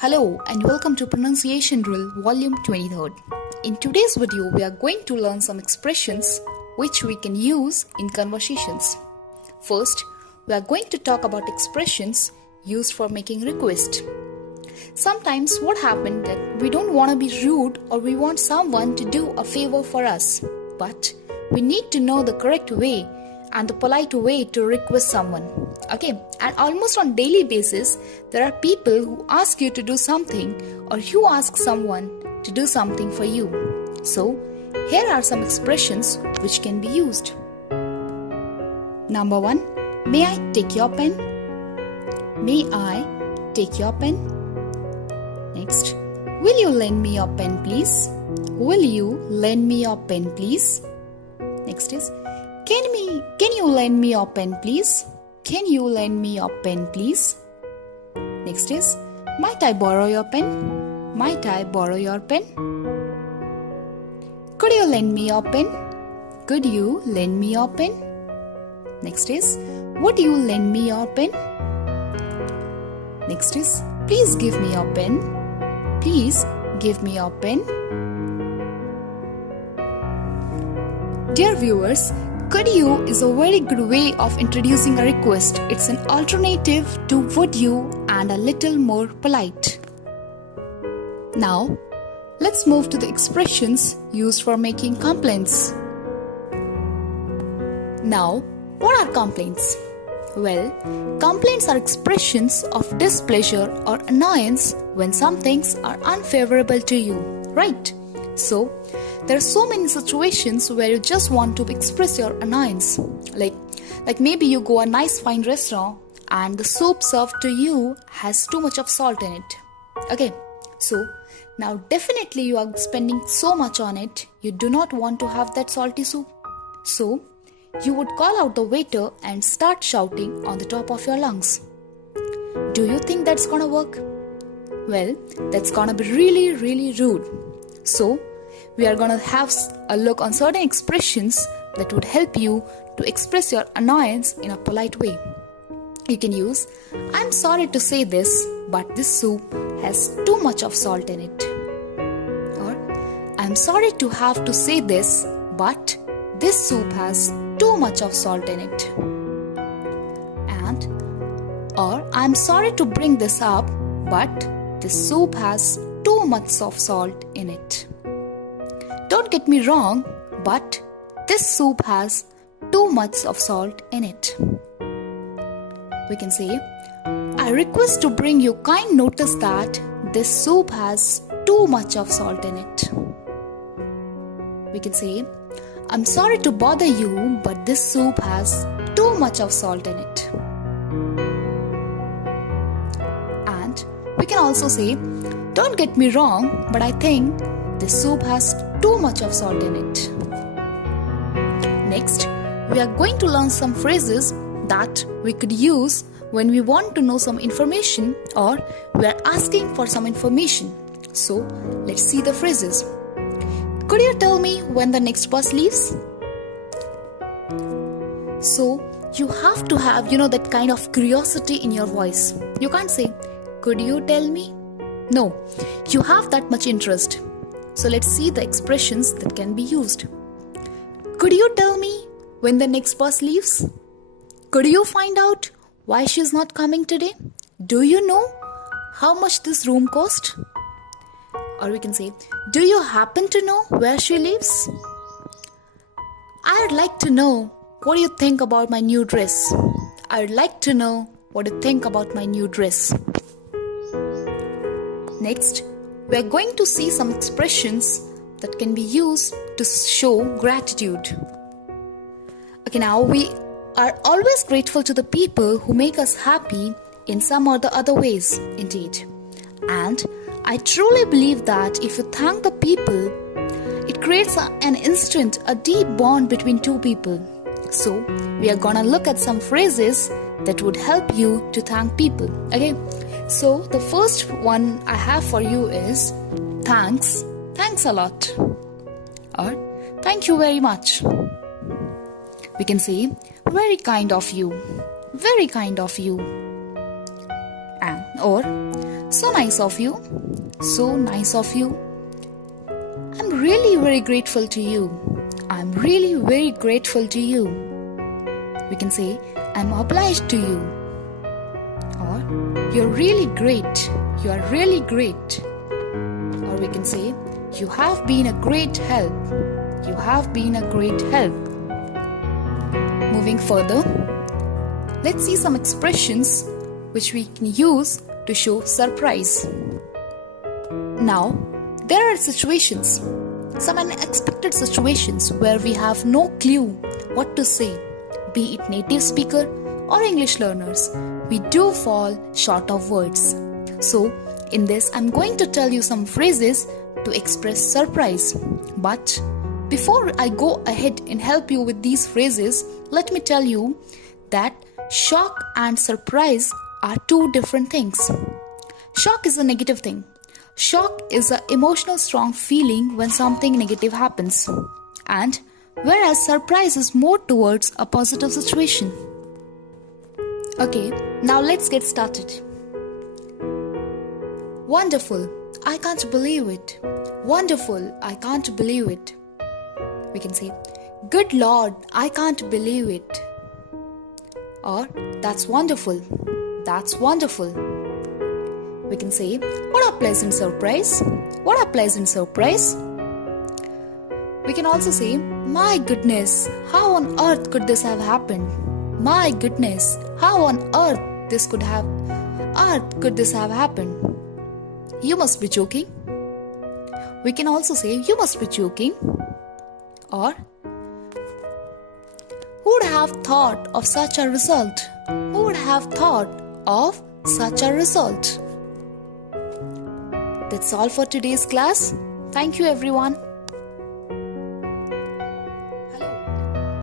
Hello and welcome to Pronunciation Drill Volume 23rd. In today's video, we are going to learn some expressions which we can use in conversations. First, we are going to talk about expressions used for making requests. Sometimes what happens that we don't want to be rude or we want someone to do a favor for us, but we need to know the correct way and the polite way to request someone. Okay, and almost on daily basis, there are people who ask you to do something or you ask someone to do something for you. So, here are some expressions which can be used. Number 1, may I take your pen? May I take your pen? Next, will you lend me your pen please? Will you lend me your pen please? Next is, can you lend me your pen please? Can you lend me your pen please? Next is, might I borrow your pen? Might I borrow your pen? Could you lend me your pen? Could you lend me your pen? Next is, would you lend me your pen? Next is, please give me your pen. Please give me your pen. Dear viewers, could you is a very good way of introducing a request. It's an alternative to would you and a little more polite. Now, let's move to the expressions used for making complaints. Now, what are complaints? Well, complaints are expressions of displeasure or annoyance when some things are unfavorable to you, right? So, there are so many situations where you just want to express your annoyance. Like maybe you go a nice fine restaurant and the soup served to you has too much of salt in it. Okay, so now definitely you are spending so much on it, you do not want to have that salty soup. So, you would call out the waiter and start shouting on the top of your lungs. Do you think that's gonna work? Well, that's gonna be really, really rude. So, we are gonna have a look on certain expressions that would help you to express your annoyance in a polite way. You can use, I'm sorry to say this, but this soup has too much of salt in it. Or, I'm sorry to have to say this, but this soup has too much of salt in it. Or, I'm sorry to bring this up, but this soup has too much of salt in it. Don't get me wrong, but this soup has too much of salt in it. We can say, I request to bring you kind notice that this soup has too much of salt in it. We can say, I'm sorry to bother you, but this soup has too much of salt in it. And we can also say, don't get me wrong, but I think this soup has too much of salt in it. Next, we are going to learn some phrases that we could use when we want to know some information or we are asking for some information. So, let's see the phrases. Could you tell me when the next bus leaves? So, you have to have, that kind of curiosity in your voice. You can't say, could you tell me? No, you have that much interest. So let's see the expressions that can be used. Could you tell me when the next bus leaves? Could you find out why she's not coming today? Do you know how much this room cost? Or we can say, do you happen to know where she lives? I'd like to know what you think about my new dress. I'd like to know what you think about my new dress. Next, we are going to see some expressions that can be used to show gratitude. Okay, now we are always grateful to the people who make us happy in some or the other ways, indeed. And I truly believe that if you thank the people, it creates a deep bond between two people. So, we are gonna look at some phrases that would help you to thank people. Okay, so the first one I have for you is thanks a lot, or thank you very much. We can say very kind of you, or So nice of you. So nice of you. I'm really very grateful to you. I'm really very grateful to you. We can say, I'm obliged to you. Or, you're really great. You are really great. Or we can say, you have been a great help. You have been a great help. Moving further, let's see some expressions which we can use to show surprise. Now, there are situations, some unexpected situations where we have no clue what to say, be it native speaker or English learners. We do fall short of words. So, in this, I'm going to tell you some phrases to express surprise. But before I go ahead and help you with these phrases, let me tell you that shock and surprise are two different things. Shock is a negative thing. Shock is an emotional strong feeling when something negative happens. And whereas surprise is more towards a positive situation. Okay, now let's get started. Wonderful, I can't believe it. Wonderful, I can't believe it. We can say, good Lord, I can't believe it. Or, that's wonderful. That's wonderful. We can say, what a pleasant surprise. What a pleasant surprise. We can also say, my goodness, how on earth could this have happened? My goodness, how on earth this could have happened? You must be joking. We can also say, you must be joking. Or, who would have thought of such a result? Who would have thought of such a result? That's all for today's class. Thank you, everyone.